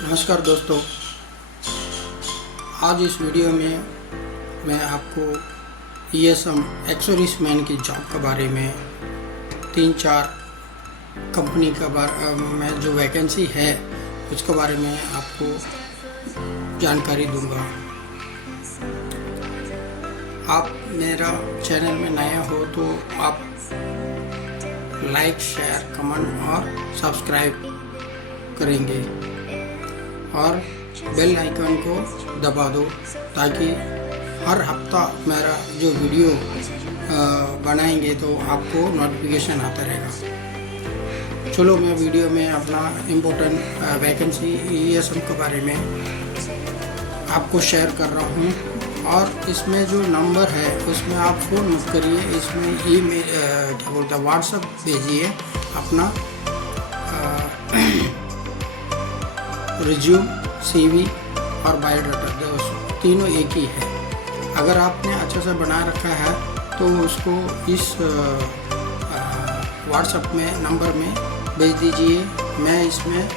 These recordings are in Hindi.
नमस्कार दोस्तों, आज इस वीडियो में मैं आपको ESM एक्सोरिस मैन की जॉब के बारे में 3-4 कंपनी का बारे में जो वैकेंसी है उसके बारे में आपको जानकारी दूंगा। आप मेरा चैनल में नया हो तो आप लाइक, शेयर, कमेंट और सब्सक्राइब करेंगे और बेल आइकन को दबा दो ताकि हर हफ्ता मेरा जो वीडियो बनाएंगे तो आपको नोटिफिकेशन आता रहेगा। चलो मैं वीडियो में अपना इम्पोर्टेंट वैकेंसी ESM के बारे में आपको शेयर कर रहा हूँ और इसमें जो नंबर है उसमें आप फ़ोन मत करिए, इसमें ईमेल क्या बोलते हैं व्हाट्सएप भेजिए अपना रिज्यूम, CV और बायोडाटा तीनों एक ही है। अगर आपने अच्छे से बना रखा है तो उसको इस व्हाट्सएप में नंबर में भेज दीजिए। मैं इसमें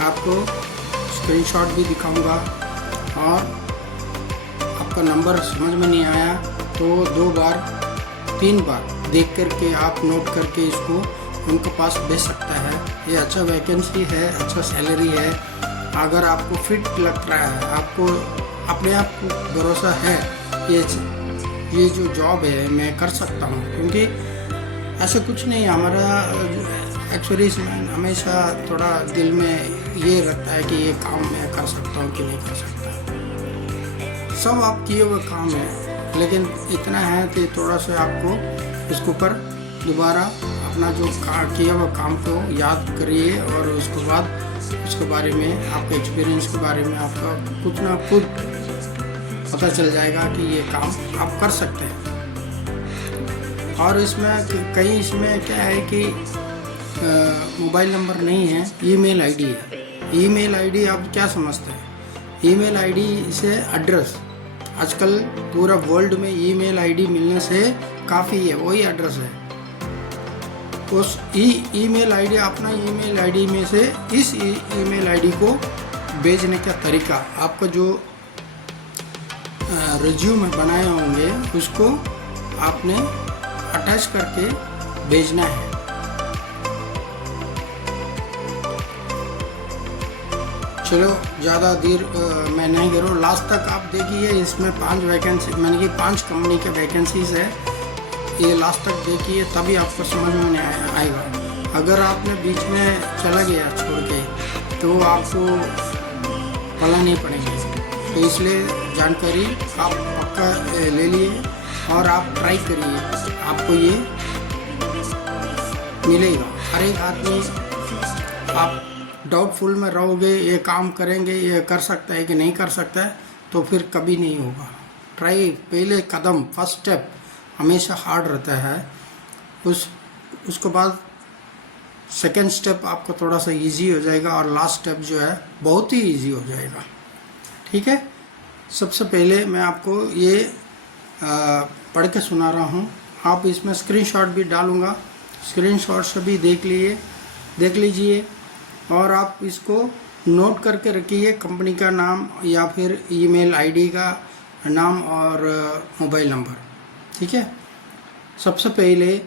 आपको स्क्रीनशॉट भी दिखाऊंगा और आपका नंबर समझ में नहीं आया तो 2 बार 3 बार देख करके आप नोट करके इसको उनके पास भेज सकता है। ये अच्छा वैकेंसी है, अच्छा सैलरी है। अगर आपको फिट लग रहा है, आपको अपने आप को भरोसा है ये जो जॉब है मैं कर सकता हूँ, क्योंकि ऐसा कुछ नहीं, हमारा एक्सोरिस मैन हमेशा थोड़ा दिल में ये रहता है कि ये काम मैं कर सकता हूँ कि नहीं कर सकता। सब आप किए हुए काम है, लेकिन इतना है कि थोड़ा सा आपको इसके ऊपर दोबारा अपना जो किया हुआ काम को याद करिए और उसके बाद उसके बारे में आपके एक्सपीरियंस के बारे में आपका कुछ ना कुछ पता चल जाएगा कि ये काम आप कर सकते हैं। और इसमें क्या है कि मोबाइल नंबर नहीं है, ईमेल आईडी है। ईमेल आईडी आप क्या समझते हैं? ईमेल आईडी से एड्रेस, आजकल पूरा वर्ल्ड में ईमेल आईडी मिलने से काफ़ी है, वही एड्रेस है। उस ईमेल आईडी, अपना ईमेल आईडी में से इस ईमेल आईडी को भेजने का तरीका, आपको जो रिज्यूम बनाए होंगे उसको आपने अटैच करके भेजना है। चलो ज़्यादा देर मैं नहीं करूँ, लास्ट तक आप देखिए। इसमें 5 वैकेंसी मैंने कि 5 कंपनी के वैकेंसीज है, ये लास्ट तक देखिए तभी आपको समझ में नहीं आएगा। अगर आपने बीच में चला गया छोड़ के तो आपको पता नहीं पड़ेगा। तो इसलिए जानकारी आप पक्का ले लिए और आप ट्राई करिए, आपको ये मिलेगा। हर एक आदमी, आप डाउटफुल में रहोगे, ये काम करेंगे, ये कर सकता है कि नहीं कर सकता है, तो फिर कभी नहीं होगा। ट्राई, पहले कदम, फर्स्ट स्टेप हमेशा हार्ड रहता है, उसके बाद सेकंड स्टेप आपको थोड़ा सा इजी हो जाएगा और लास्ट स्टेप जो है बहुत ही इजी हो जाएगा। ठीक है, सबसे पहले मैं आपको ये पढ़ के सुना रहा हूँ। आप इसमें स्क्रीनशॉट भी डालूँगा, स्क्रीनशॉट से भी देख लीजिए और आप इसको नोट करके रखिए, कंपनी का नाम या फिर ईमेल आईडी का नाम और मोबाइल नंबर। ठीक है, सबसे पहले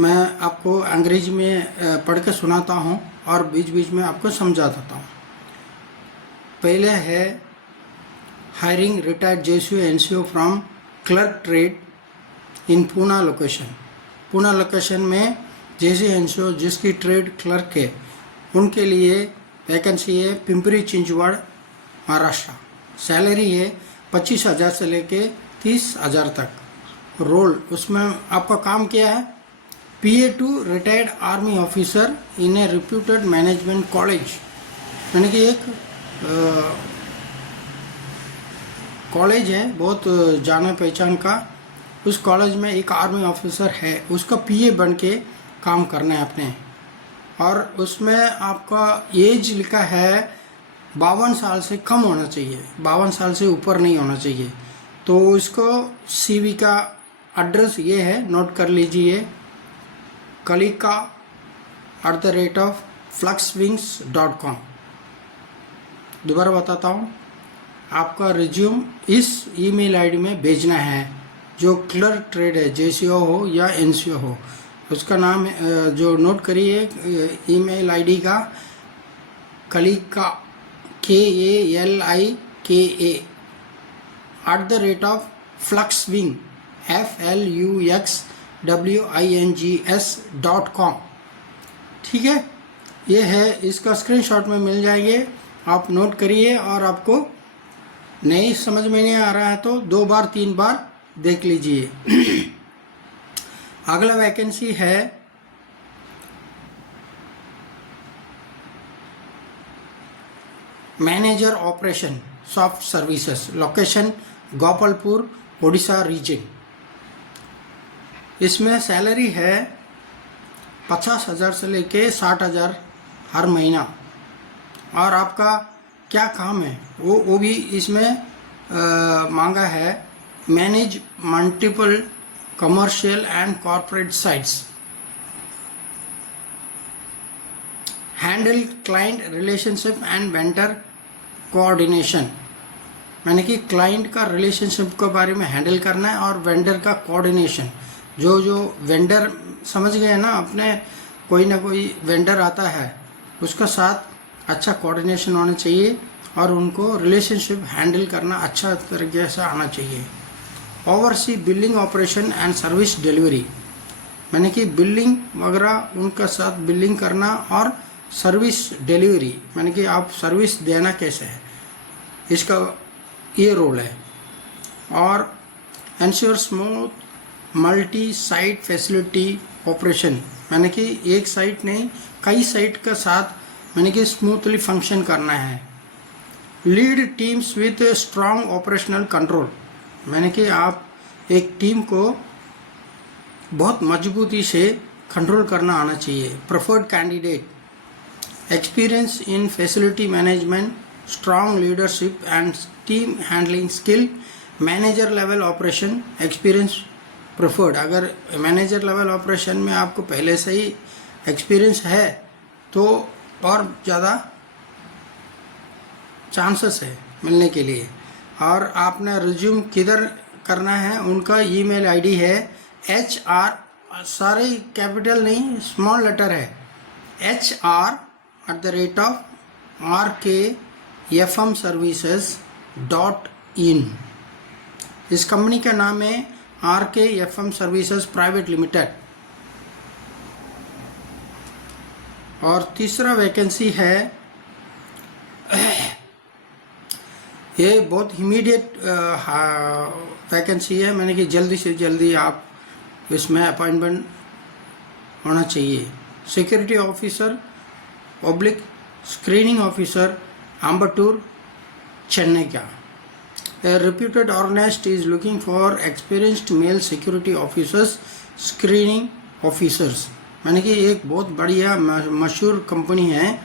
मैं आपको अंग्रेजी में पढ़ के सुनाता हूँ और बीच बीच में आपको समझा देता हूँ। पहले है hiring retired JCO NCO from clerk trade in Poona location. Poona location में JCO NCO जिसकी ट्रेड क्लर्क है उनके लिए वैकेंसी है, पिंपरी चिंचवड़ महाराष्ट्र। सैलरी है 25,000 से लेके 30,000 तक। रोल, उसमें आपका काम क्या है? PA to retired army officer in A reputed management college, यानी कि एक कॉलेज है बहुत जाना पहचान का, उस कॉलेज में एक आर्मी ऑफिसर है, उसका PA बन के काम करना है अपने। और उसमें आपका एज लिखा है 52 साल से कम होना चाहिए, 52 साल से ऊपर नहीं होना चाहिए। तो इसको CV का एड्रेस ये है, नोट कर लीजिए, kalika@fluxwings.com। दोबारा बताता हूँ, आपका रिज्यूम इस ईमेल आईडी में भेजना है जो क्लर्क ट्रेड है, जेसीओ हो या एनसीओ हो। उसका नाम जो नोट करिए ईमेल आईडी का, कलिका KALIKA @fluxwings FLUXWINGS.com। ठीक है, ये है, इसका स्क्रीनशॉट में मिल जाएंगे, आप नोट करिए। और आपको नहीं समझ में नहीं आ रहा है तो 2 बार 3 बार देख लीजिए। अगला वैकेंसी है manager operation soft services, location Gopalpur, Odisha region. इसमें सैलरी है 50,000 से लेके 60,000 हर महीना। और आपका क्या काम है वो भी इसमें मांगा है। Manage multiple commercial and corporate sites, handle client relationship and vendor coordination, यानी कि क्लाइंट का रिलेशनशिप के बारे में हैंडल करना है और वेंडर का कोऑर्डिनेशन। जो वेंडर समझ गए ना, अपने कोई ना कोई वेंडर आता है उसका साथ अच्छा कोऑर्डिनेशन होना चाहिए और उनको रिलेशनशिप हैंडल करना अच्छा तरीके से आना चाहिए। Oversee billing operation and service delivery, यानी कि बिलिंग वगैरह उनका साथ बिलिंग करना और सर्विस डिलीवरी, यानी कि आप सर्विस देना कैसे है, इसका ये रोल है। और ensure smooth multi site facility operation, यानी कि एक साइट नहीं कई साइट का साथ यानी कि स्मूथली फंक्शन करना है। Lead teams with strong operational control, यानी कि आप एक टीम को बहुत मजबूती से कंट्रोल करना आना चाहिए। Preferred candidate experience in facility management, strong leadership and team handling skill, manager level operation experience preferred. अगर मैनेजर लेवल ऑपरेशन में आपको पहले से ही एक्सपीरियंस है तो और ज़्यादा चांसेस है मिलने के लिए। और आपने रिज्यूम किधर करना है, उनका ईमेल आईडी है HR, सारे कैपिटल नहीं स्मॉल लेटर है, HR@RKFMservices.in। इस कंपनी का नाम है RKFM सर्विसेज प्राइवेट लिमिटेड। और तीसरा वैकेंसी है, ये बहुत इमीडिएट वैकेंसी है, मैंने कि जल्दी से जल्दी आप इसमें अपॉइंटमेंट होना चाहिए। Security officer public screening officer, Ambattur, Chennai का। A reputed organization is looking for experienced male security officers, screening officers, यानी कि एक बहुत बढ़िया मशहूर कंपनी है।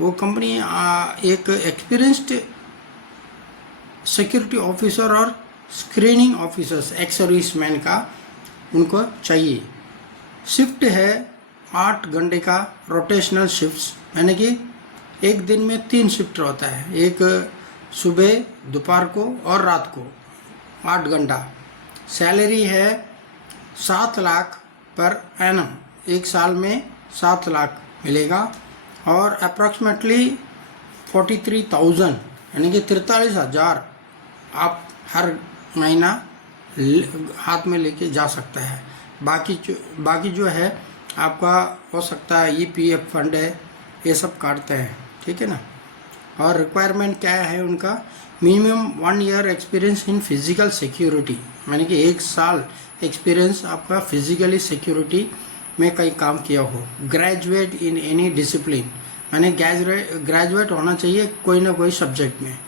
वो कंपनी एक एक्सपीरियंस्ड सिक्योरिटी ऑफिसर और स्क्रीनिंग ऑफिसर्स एक्स सर्विसमैन का उनको चाहिए। शिफ्ट है 8 घंटे का रोटेशनल शिफ्ट्स, यानी कि एक दिन में 3 शिफ्ट होता है, एक सुबह, दोपहर को और रात को 8 घंटा। सैलरी है 7 लाख पर एनम, एक साल में 7 लाख मिलेगा। और अप्रॉक्सीमेटली 43,000 यानी कि 43,000 आप हर महीना हाथ में लेके जा सकता है। बाकी जो है आपका हो सकता है EPF फंड है, ये सब काटते हैं, ठीक है ना। और रिक्वायरमेंट क्या है उनका, minimum 1 year experience in physical security, यानी कि 1 साल एक्सपीरियंस आपका फिजिकली सिक्योरिटी में कहीं काम किया हो। ग्रेजुएट इन एनी डिसिप्लिन, यानी ग्रेजुएट होना चाहिए कोई ना कोई सब्जेक्ट में।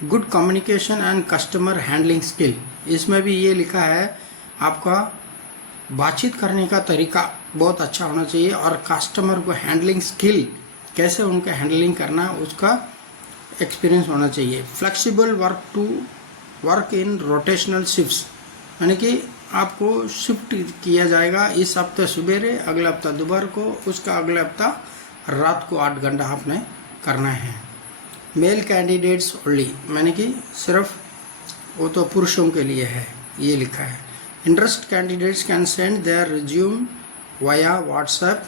Good communication and customer handling skill, इसमें भी ये लिखा है आपका बातचीत करने का तरीका बहुत अच्छा होना चाहिए और कस्टमर को हैंडलिंग स्किल कैसे उनका हैंडलिंग करना उसका एक्सपीरियंस होना चाहिए। Flexible work in rotational shifts, यानी कि आपको शिफ्ट किया जाएगा, इस हफ्ते सवेरे, अगले हफ्ता दोपहर को, उसका अगले हफ्ता रात को 8 घंटा आपने करना है। मेल कैंडिडेट्स ओनली, मैंने कि सिर्फ वो तो पुरुषों के लिए है, ये लिखा है। Interest candidates can send their resume via WhatsApp.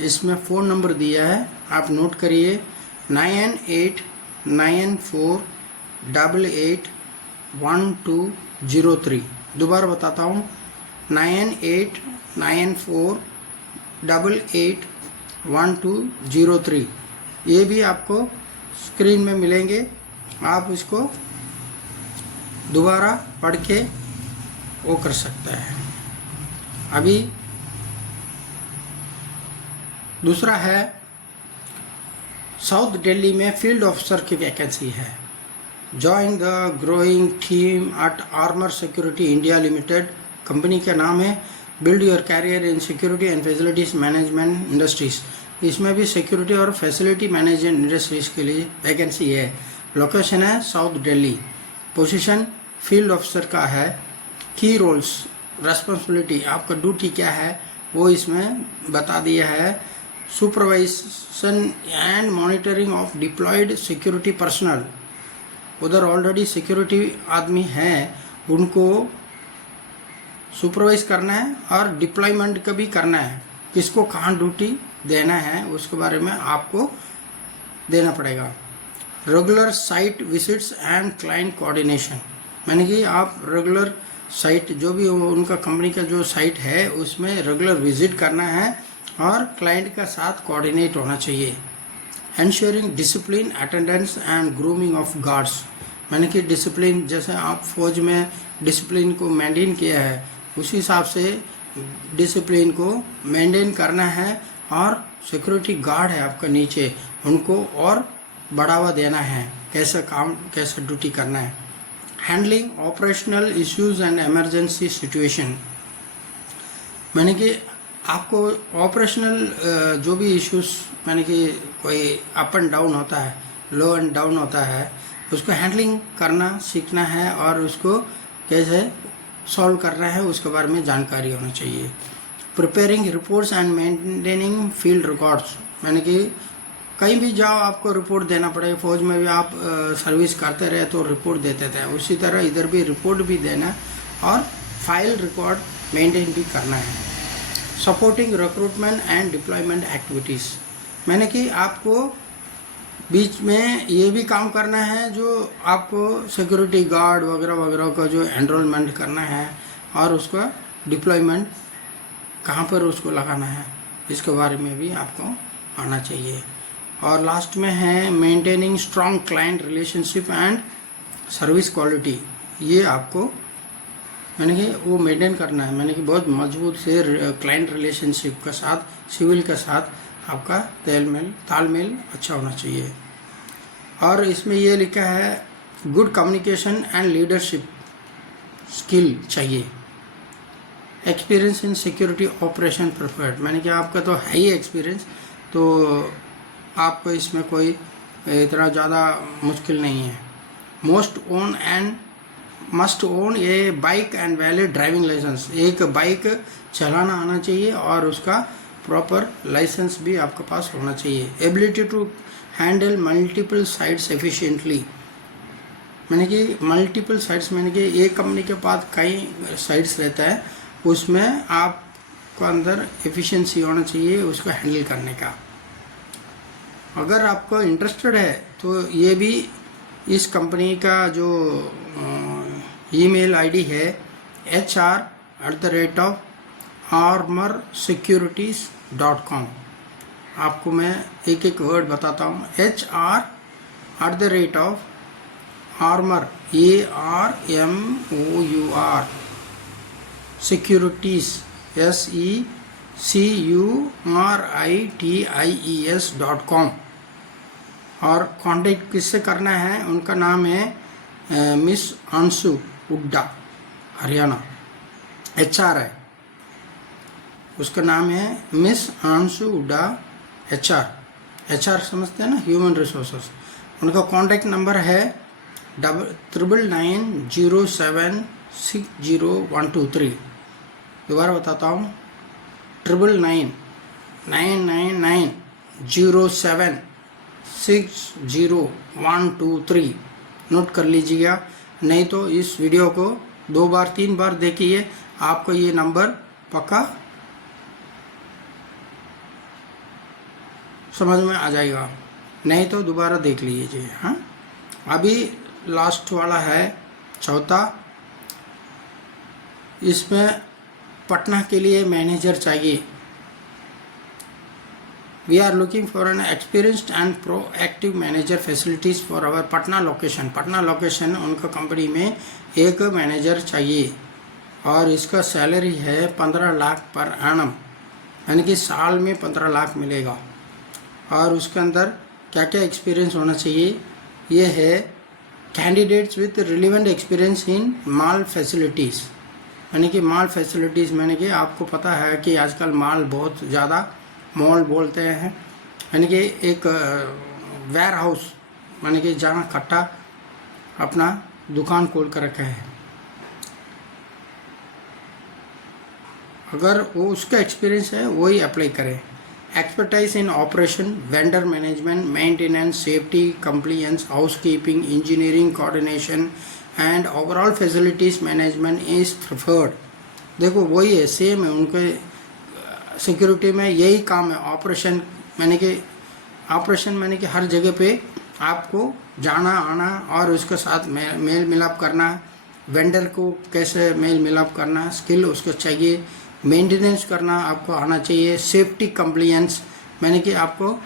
इसमें फ़ोन नंबर दिया है, आप नोट करिए 9894881203। दोबारा बताता हूँ 9894881203। ये भी आपको स्क्रीन में मिलेंगे, आप इसको दोबारा पढ़ के वो कर सकते हैं। अभी दूसरा है साउथ दिल्ली में फील्ड ऑफिसर की वैकेंसी है। Join the growing team at Armour security India limited, company का नाम है। Build your career in security and facilities management industries. इसमें भी सिक्योरिटी और फैसिलिटी मैनेजमेंट इंडस्ट्रीज के लिए वैकेंसी है। लोकेशन है south Delhi. Position field officer का है। की रोल्स रेस्पॉन्सिबिलिटी, आपका ड्यूटी क्या है वो इसमें बता दिया है। Supervision and monitoring of deployed security personnel, उधर ऑलरेडी सिक्योरिटी आदमी हैं, उनको सुपरवाइज करना है और डिप्लॉयमेंट का भी करना है। किसको कहाँ ड्यूटी देना है उसके बारे में आपको देना पड़ेगा। Regular site visits and client coordination, मैंने कि आप रेगुलर साइट जो भी उनका कंपनी का जो साइट है उसमें रेगुलर विजिट करना है और क्लाइंट का साथ कोऑर्डिनेट होना चाहिए। Ensuring discipline attendance and grooming of guards, मैंने कि डिसिप्लिन जैसे आप फौज में डिसिप्लिन को मेंटेन किया है उसी हिसाब से डिसिप्लिन को मेंटेन करना है और सिक्योरिटी गार्ड है आपका नीचे, उनको और बढ़ावा देना है, कैसे काम कैसे ड्यूटी करना है। Handling operational issues and emergency situation, मैंने कि आपको ऑपरेशनल जो भी इश्यूज मैंने कि कोई अप एंड डाउन होता है, लो एंड डाउन होता है, उसको हैंडलिंग करना सीखना है और उसको कैसे सॉल्व करना है उसके बारे में जानकारी होना चाहिए। Preparing reports and maintaining field records, मैंने कि कहीं भी जाओ आपको रिपोर्ट देना पड़ेगा। फौज में भी आप सर्विस करते रहे तो रिपोर्ट देते थे, उसी तरह इधर भी रिपोर्ट भी देना और फाइल रिकॉर्ड मेंटेन भी करना है। Supporting recruitment and deployment activities, मैंने कि आपको बीच में ये भी काम करना है जो आपको सिक्योरिटी गार्ड वगैरह वगैरह का जो एनरोलमेंट करना है और उसका डिप्लॉयमेंट कहाँ पर उसको लगाना है इसके बारे में भी आपको आना चाहिए। और लास्ट में है maintaining strong client relationship and service quality, ये आपको मैंने कि वो मेंटेन करना है। मैंने कि बहुत मजबूत से क्लाइंट रिलेशनशिप के साथ सिविल के साथ आपका तालमेल अच्छा होना चाहिए। और इसमें ये लिखा है good communication and leadership skill चाहिए। Experience in security operation preferred, मैंने कि आपका तो है ही एक्सपीरियंस, तो आपको इसमें कोई इतना ज़्यादा मुश्किल नहीं है। Must own a bike and valid driving licence, एक बाइक चलाना आना चाहिए और उसका प्रॉपर लाइसेंस भी आपके पास होना चाहिए। Ability to handle multiple sites efficiently, मैंने कि मल्टीपल साइट्स मैंने कि एक कंपनी के पास कई साइट्स रहता है, उसमें आपको अंदर एफिशिएंसी होना चाहिए उसको हैंडल करने का। अगर आपको इंटरेस्टेड है तो ये भी इस कंपनी का जो ईमेल आईडी है hr@armorsecurities.com, आपको मैं एक एक वर्ड बताता हूँ। hr@armor ARMOUR securities SECURITIES.com। और कांटेक्ट किससे करना है, उनका नाम है मिस अंशु हुड्डा, हरियाणा, HR है, उसका नाम है मिस अंशु हुड्डा HR समझते हैं ना, ह्यूमन रिसोर्सेस। उनका कांटेक्ट नंबर है 9990760123। दोबारा बताता हूँ 999990760123। 606123 नोट कर लीजिएगा। नहीं तो इस वीडियो को 2 बार 3 बार देखिए, आपको ये नंबर पक्का समझ में आ जाएगा। नहीं तो दोबारा देख लीजिए। हाँ, अभी लास्ट वाला है चौथा। इसमें पटना के लिए मैनेजर चाहिए। We are looking for an experienced and proactive manager facilities for our Patna location. Patna location उनका कंपनी में एक मैनेजर चाहिए और इसका सैलरी है 15 लाख पर एनम, यानी कि साल में 15 लाख मिलेगा। और उसके अंदर क्या क्या एक्सपीरियंस होना चाहिए, ये है candidates with relevant experience in mall facilities, यानी कि मॉल फैसिलिटीज़ यानी कि आपको पता है कि आजकल मॉल बहुत ज़्यादा मॉल बोलते हैं, यानी कि एक वेयर हाउस, यानी कि जहाँ खट्टा अपना दुकान खोल कर रखा है। अगर वो उसका एक्सपीरियंस है वही अप्लाई करें। Expertise in operation, vendor management, maintenance, safety, compliance, housekeeping, engineering coordination and overall facilities management is preferred. देखो वही है, सेम है उनके सिक्योरिटी में यही काम है। ऑपरेशन मैंने कि हर जगह पे आपको जाना आना और उसके साथ मेल मिलाप करना, वेंडर को कैसे मेल मिलाप करना स्किल उसको चाहिए। मेंटेनेंस करना आपको आना चाहिए। सेफ्टी कंप्लायंस मैंने कि आपको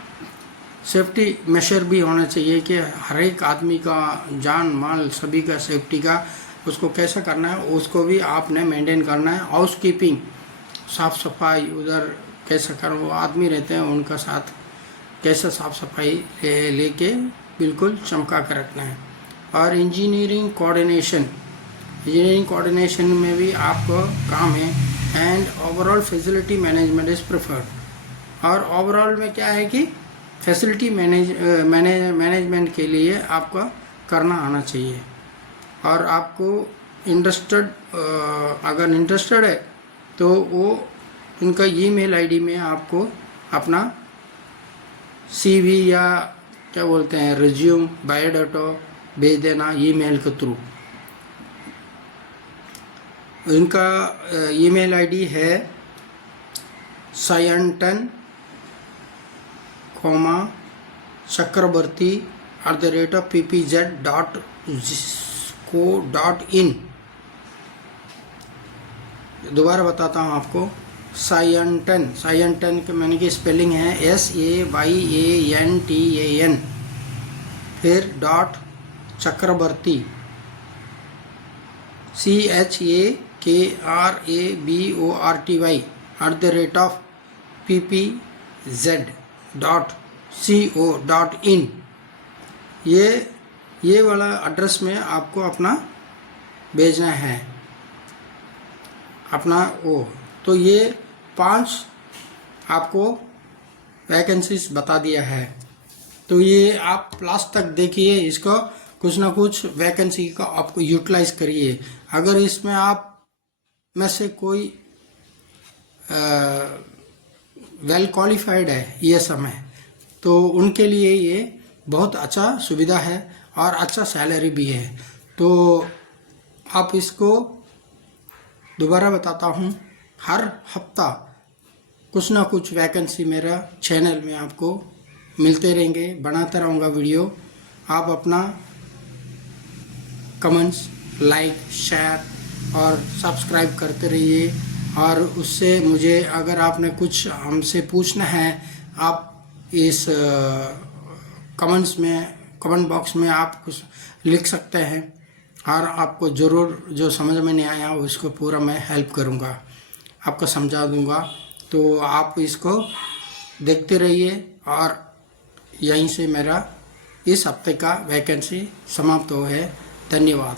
सेफ्टी मेशर भी होना चाहिए कि हर एक आदमी का जान माल सभी का सेफ्टी का उसको कैसे करना है, उसको भी आपने मेंटेन करना है। हाउस कीपिंग, साफ़ सफाई उधर कैसे कर, वो आदमी रहते हैं उनका साथ कैसे साफ़ सफाई लेके बिल्कुल चमका कर रखना है। और इंजीनियरिंग कोऑर्डिनेशन में भी आपको काम है। And overall facility management is preferred. और ओवरऑल में क्या है कि फैसिलिटी मैनेजमेंट के लिए आपका करना आना चाहिए। और आपको अगर इंटरेस्टेड है तो वो उनका ईमेल आईडी में आपको अपना CV या क्या बोलते हैं रिज्यूम, बायोडाटा भेज देना ईमेल के थ्रू। उनका ईमेल आईडी है sayantan_chakrabarty@ppz.co.in। दोबारा बताता हूँ आपको, सायंटन के मैंने की स्पेलिंग है SAYANTAN, फिर डॉट चक्रवर्ती @ppz.co.in। ये वाला एड्रेस में आपको अपना भेजना है अपना वो। तो ये 5 आपको वैकेंसीज बता दिया है। तो ये आप लास्ट तक देखिए, इसको कुछ ना कुछ वैकेंसी का आपको यूटिलाइज करिए। अगर इसमें आप में से कोई वेल क्वालिफाइड है ये समय, तो उनके लिए ये बहुत अच्छा सुविधा है और अच्छा सैलरी भी है। तो आप इसको दोबारा बताता हूँ, हर हफ्ता कुछ ना कुछ वैकेंसी मेरा चैनल में आपको मिलते रहेंगे, बनाता रहूँगा वीडियो। आप अपना कमेंट्स, लाइक, शेयर और सब्सक्राइब करते रहिए। और उससे मुझे अगर आपने कुछ हमसे पूछना है, आप इस कमेंट बॉक्स में आप कुछ लिख सकते हैं और आपको ज़रूर जो समझ में नहीं आया उसको पूरा मैं हेल्प करूँगा, आपको समझा दूँगा। तो आप इसको देखते रहिए। और यहीं से मेरा इस हफ्ते का वैकेंसी समाप्त हो है। धन्यवाद।